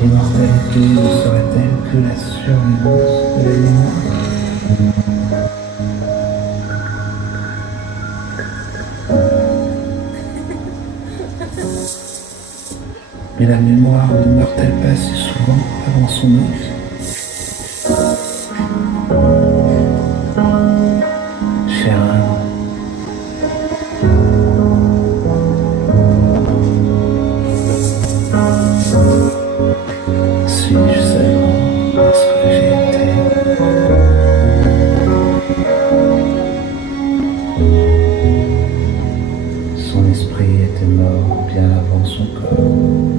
L'immortalité ne serait-elle que la survivance de la mémoire? Mais la mémoire ne meurt-elle pas si souvent avant son œuf? Cher âme, suis-je seulement parce que j'ai été? Son esprit était mort bien avant son corps.